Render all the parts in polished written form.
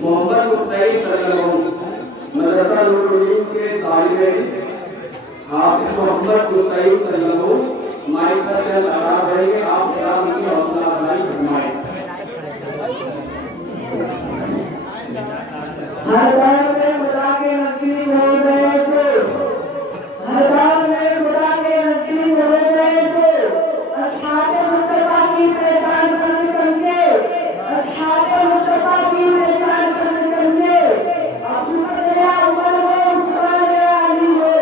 मोहम्मद मुस्तैद सल्लल्लाहु मदरसा नूरुद्दीन के तालिबे हाफिज मोहम्मद मुस्तैद सल्लल्लाहु माइक पर चल अदा करेंगे। आप सलाम की हौसला अफजाई फरमाएं। हर दौर में खुदा के नजदीक हो गए थे, हर दौर में खुदा के नजदीक हो गए थे। अस्हाबे मुस्तफा की पहचान करने समझे, अस्हाबे मुस्तफा की पहचान करने समझे। अबू बकर या उमर हो, उस्मान या अली हो,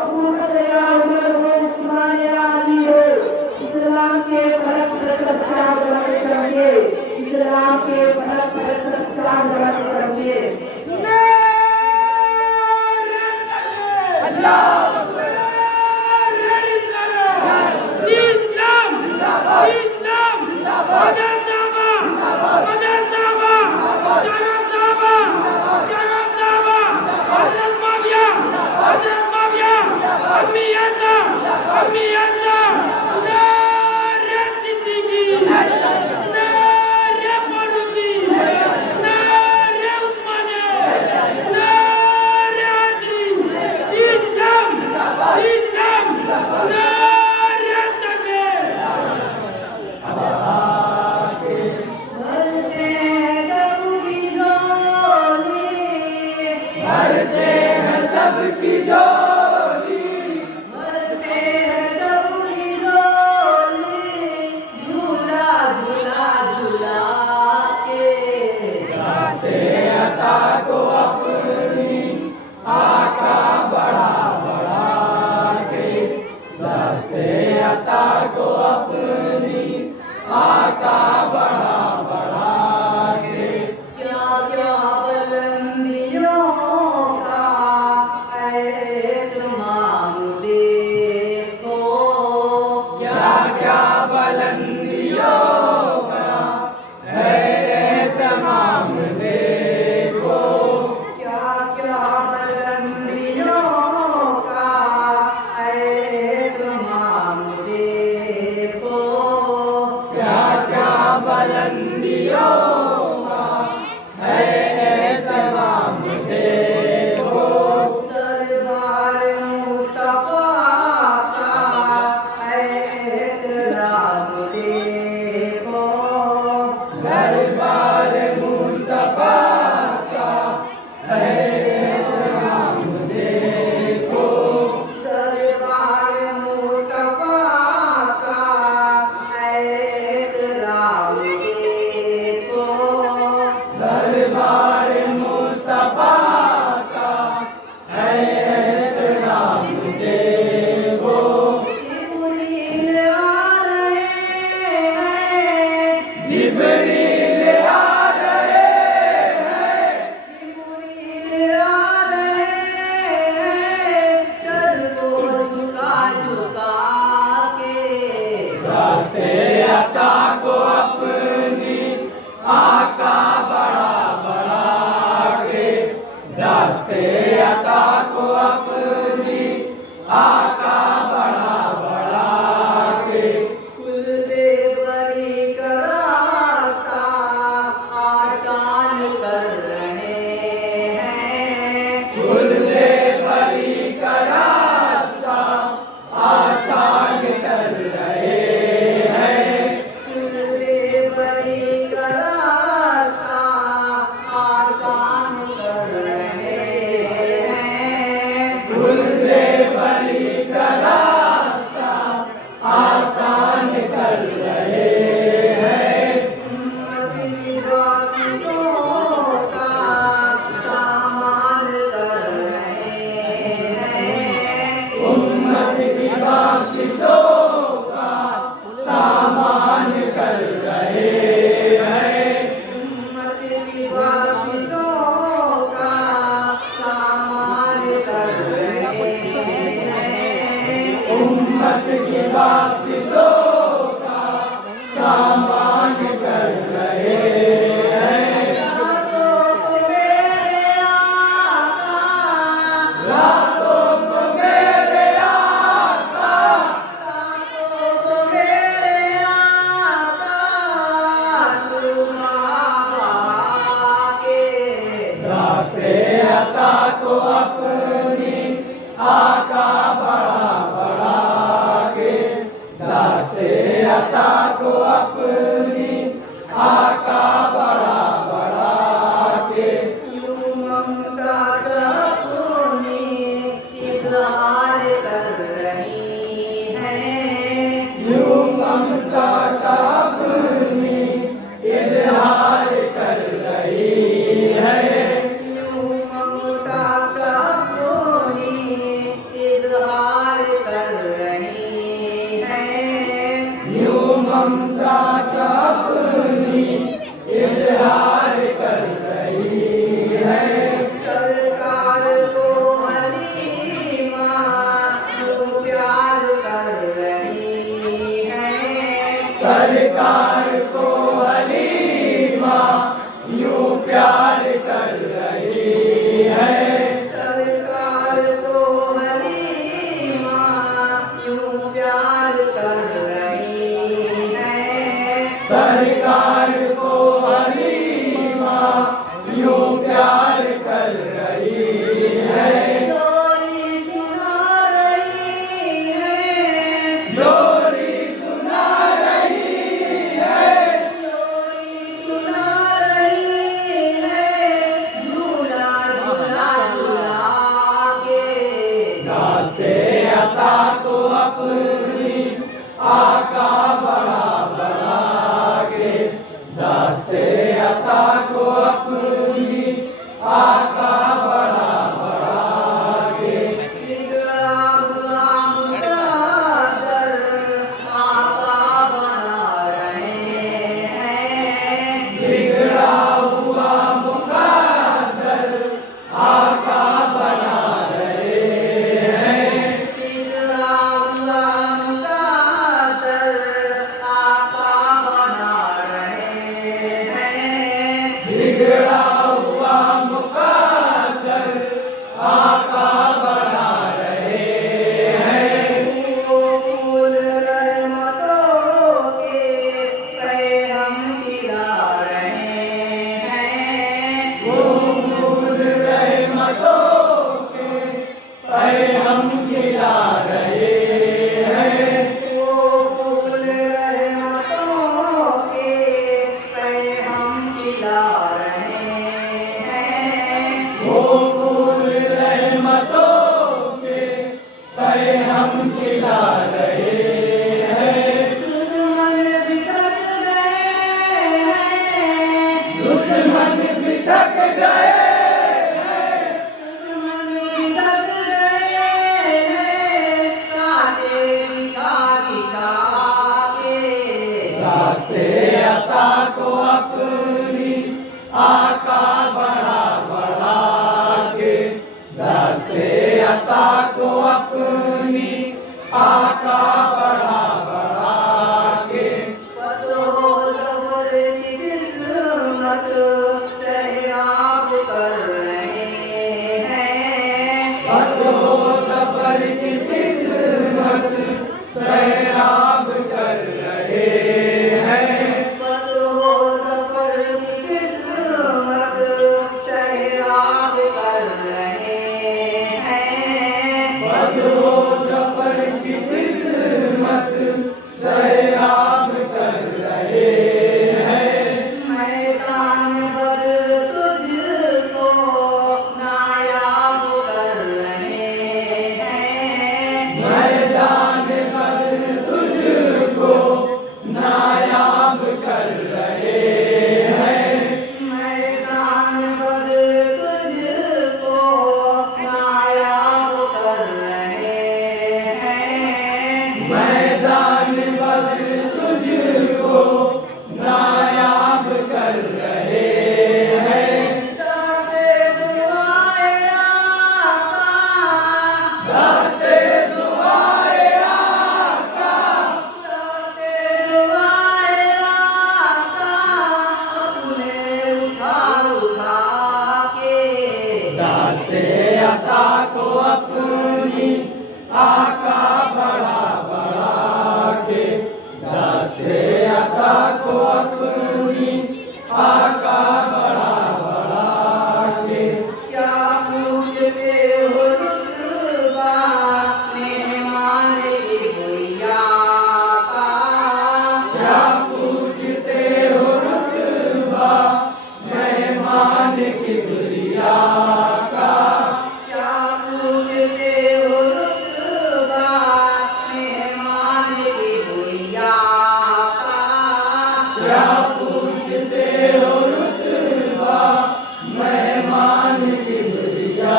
अबू बकर या उमर हो, उस्मान या अली हो। इस्लाम के फर्क पर सच्चा बनने समझे, इस्लाम के फर्क पर सच्चा बनने समझे। को अपनी आका बढ़ा बढ़ा के, दास्ते अता को अपनी आका बढ़ा बढ़ा के, यूं ममता का अपनी इजहार कर रही है, यूं ममता का अपनी इजहार कर रही है, यूं ममता का अपनी इजहार कर रही है, यूं ममता का अपनी इजहार कर रही है। सरकार को हलीमा जो प्यार कर रही है, सरकार को हलीमा यूं प्यार कर रही है, सरकार को हलीमा यूं प्यार कर रही है, सरकार को हलीमा यूं प्यार कर रही है। लोरी सुना रही है, लोरी सुना रही है, लोरी सुना रही है, झूला झूला झूला के, दास्ते अता को अपनी आका बढ़ा बढ़ा के, दास्ते अता को अपनी आका बढ़ा बढ़ा के, बिगड़ा हुआ मुकद्दर आका बना रहे हैं, बिगड़ा हुआ मुकद्दर आका बना रहे हैं, बिगड़ा हुआ मुकद्दर आका बना रहे हैं, बिगड़ा हुआ मुकद्दर आका बना रहे हैं। फूल रहमतों के पैगम खिला रहे हैं, वो फूल रहमतों के पैगम खिला रहे हैं, वो फूल रहमतों के पैगम खिला रहे हैं, वो फूल रहमतों के पैगम खिला रहे हैं। दुश्मन बिखर गए हैं, दुश्मन बिटक गए हैं, दुश्मन बिखर गए हैं, कांटे बिछा बिछा के, रास्ते अता को अपनी आका बढ़ा बढ़ा के, रास्ते अता को अपनी आका बढ़ा बढ़ा के, पतो जबर की किस्मत सैराब कर रहे हैं, पतो सफर की किस्मत सैराब कर रहे हैं, पतो जबर की किस्मत ईमान किबरिया का। क्या पूछते हो रुतबा मेहमान किबरिया का। क्या पूछते हो रुतबा मेहमान किबरिया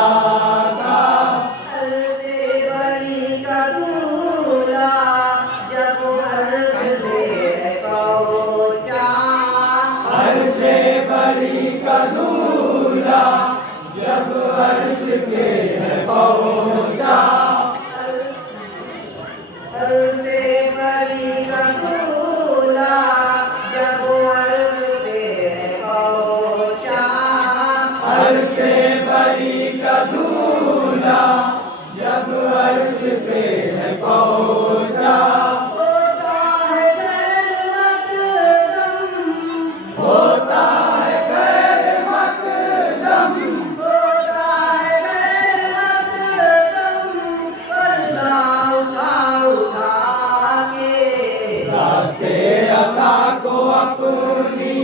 का। अर्ज़े बरी का दूल्हा जब अर्ज़ पे पहुंचा। अर्शे बरी का दूल्हा जब अर्श पे है पहुंचा। अर्ज़े बरी का दूल्हा जब अर्ज़ पे पहुंचा। अर्शे बरी का दूल्हा जब अर्श पे है पहुंचा। होता है खैर मक़दम। होता है खैर मक़दम। होता है खैर मक़दम। पर्दा उठा उठा के रास्ते अता को अपनी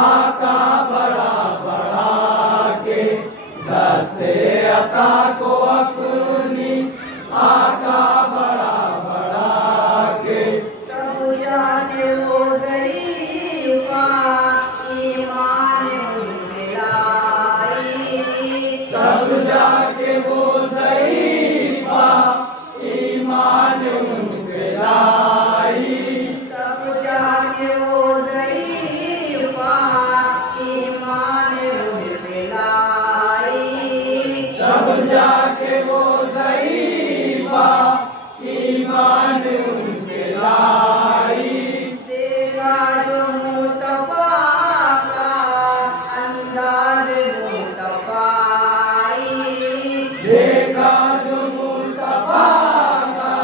आका बड़ा बड़ा के। रास्ते अता को अपनी आका बड़ा बड़ा के। तब जाके वो ज़ईफ़ा ईमान मुझ लाई। तब जाके वो ज़ईफ़ा ईमान उन पे लाई। तब जाके वो ज़ईफ़ा ईमान मुझ पे लाई। तब जाके वो ज़ईफ़ा ईमान उन पे लाई। देखा जो मुस्तफ़ा का अंदाज़ मुस्तफ़ाई। देखा जो मुस्तफा का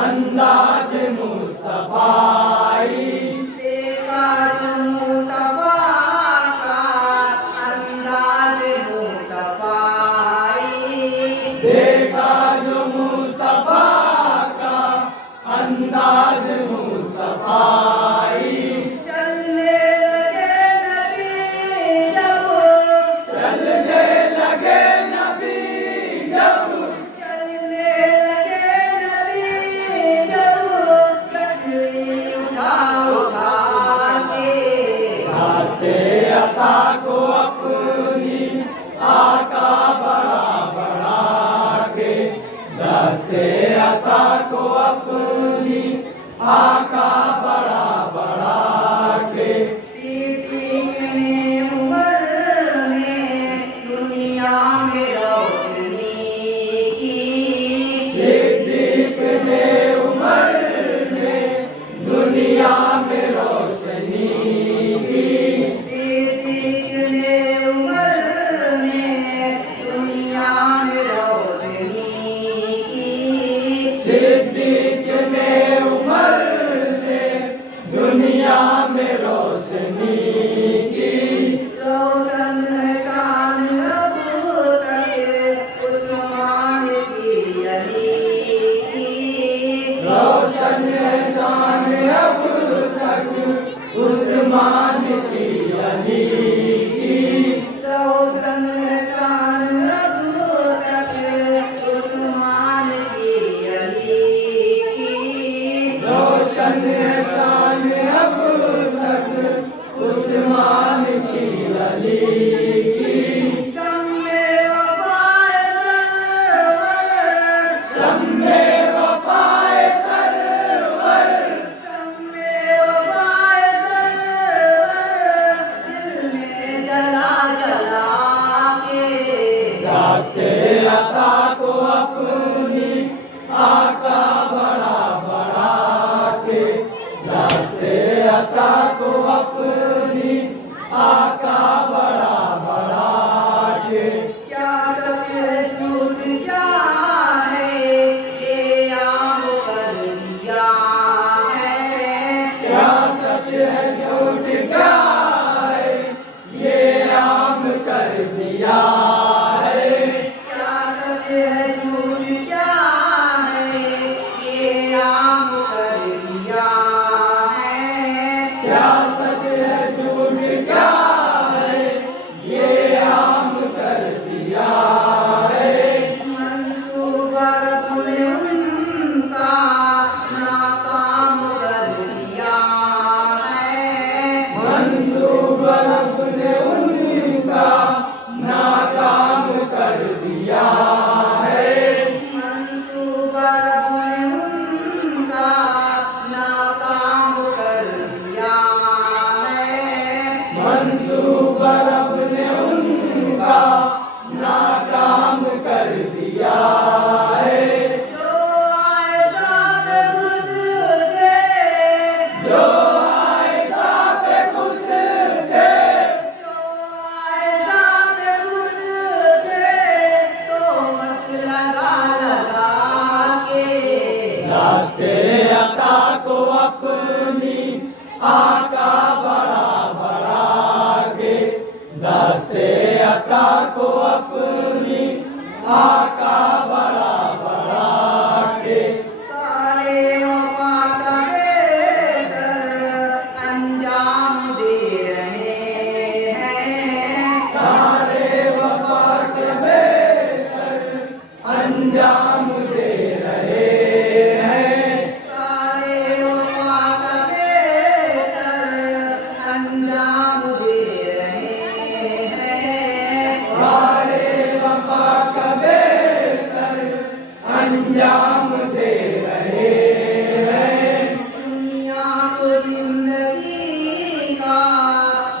अंदाज मुस्तफाई। देखा जो मुस्तफ़ा का अंदाज़ मुस्तफ़ाई। देखा जो मुस्तफा का अंदाज मुस्तफाई। चलने लगे नबी जब। चलने लगे नबी जब। चलने लगे नबी जब। गठरी उठा उठा के रास्ते अता को अपनी आका बड़ा बड़ा के। रास्ते अता को अपनी आका बड़ा बड़ा के। सिद्दीक़ ने उमर ने दुनिया में रोशनी की। सिद्दीक़ ने उमर ने दुनिया में रोशनी की। सिद्दीक़ ने उमर ने दुनिया में रोशनी की। सिद्दीक़ ने उमर ने दुनिया में रोशनी की। रोशन है शान अब तक उस्मान की अली की। रोशन है शान अब तक उस्मान की अली की। रोशन है शान अब तक उस्मान की अली की। रोशन है शान अब तक उस्मान की अली की। सम्मे वफ़ाए सरवर। सम्मे वफ़ाए सरवर। सम्मे वफ़ाए सरवर। दिल में जला जला के रास्ते अता को अपनी आका बड़ा बड़ा के। रास्ते अता को अपनी आका बड़ा बड़ा के। क्या सच है झूठ क्या है ये आम कर दिया है। क्या सच है झूठ क्या है ये आम कर दिया है। क्या सच है झूठ क्या है ये आम कर दिया है। क्या सच है झूठ क्या है ये रास्ते अता को अपनी आका बड़ा बड़ा के सारे वफा का बेहतर अंजाम दे रहे हैं। सारे वफा के बेहतर अंजाम दे रहे हैं। सारे वफा का बेहतर अंजाम दे रहे हैं। सारे वफा का बेहतर अंजाम दे रहे हैं। दुनिया को जिंदगी का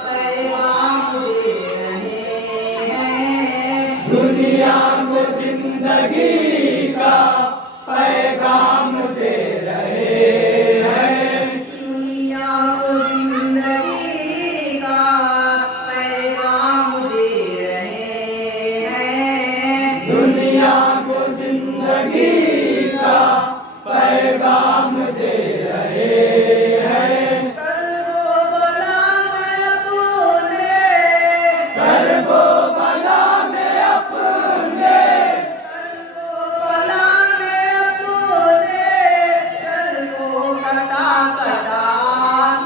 पैगाम दे रहे हैं। दुनिया को जिंदगी का पैगाम दे रहे हैं। दुनिया को जिंदगी का पैगाम दे रहे हैं। दुनिया को जिंदगी का पैगाम दे रहे हैं। करबो भला मैं अपने, करबो भला में अपने, करबो भला मैं अपने सर को कटा कटा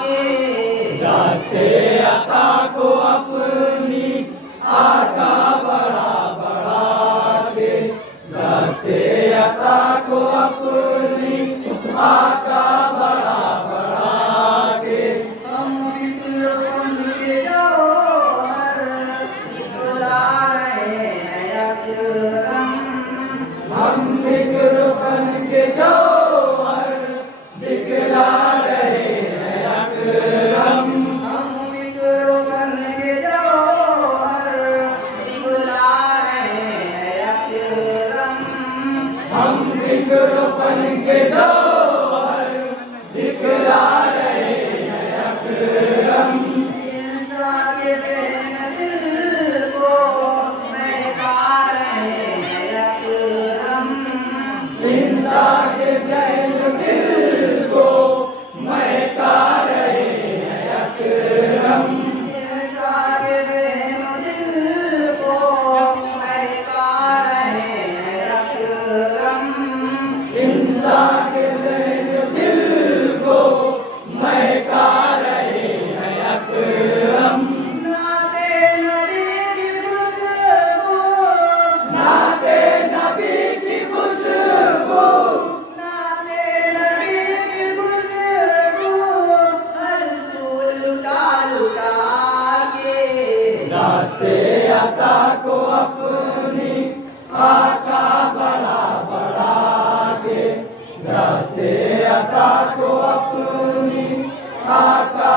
के। रास्ते अता को अपनी आका बड़ा बड़ा के। रास्ते अता को अपनी आका बड़ा बड़ा के। हम फिक्र के जौहर निकला रहे हैं अकरम। हम फिक्र फन के जौहर दिखला रहे हैं अकरम। हम फिक्र के जौहर निकला रहे हैं अकरम। हम फिक्र फन के जौहर दिखला रहे हैं अकरम। इंसान के दिल को महका रहे हैं अकरम। इंसान के ज़हन दिल को महका रहे हैं अकरम। इंसान के दिल को महका रहे हैं अकरम। इंसान के ज़हन दिल को महका रहे हैं अकरम। नाते नबी की खुशबू, नाते नबी की खुशबू, नाते नबी की खुशबू हर फूल लुटा लुटा के। रास्ते अता को अपनी आका बड़ा बड़ा के। रास्ते अता को अपनी आका